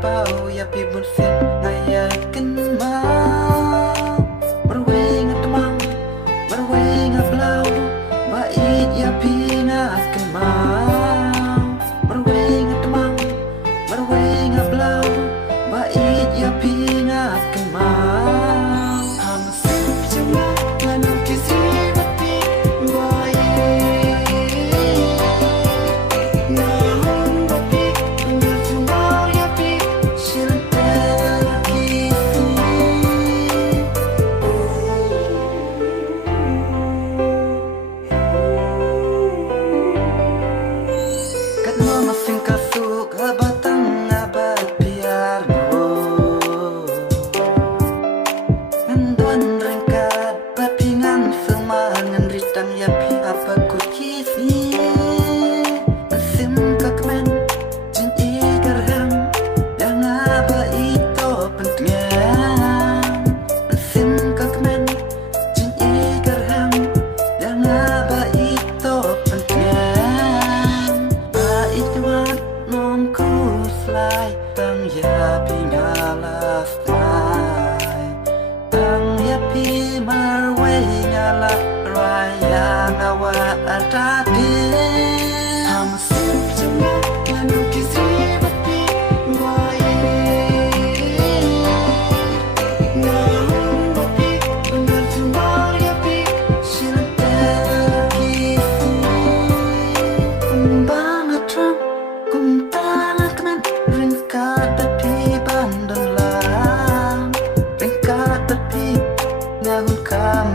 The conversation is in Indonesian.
bau ya pi bun sim ngaya ken mau berweng temang berweng blau bait ya pi ken mau berweng temang berweng blau bait ya pi ken mau ham sim cuma nganu kisi bati boy Tang ya pi ngala fly Tang ya pi marwe ngala raya ngawa atati Ham sim cuma nganu kisi bati boy Ngahum bati benar tumbal ya pi silate kisi Kumbangat ram kumtangat kemen ringkat tepi bandang lang ringkat tepi ngahul kam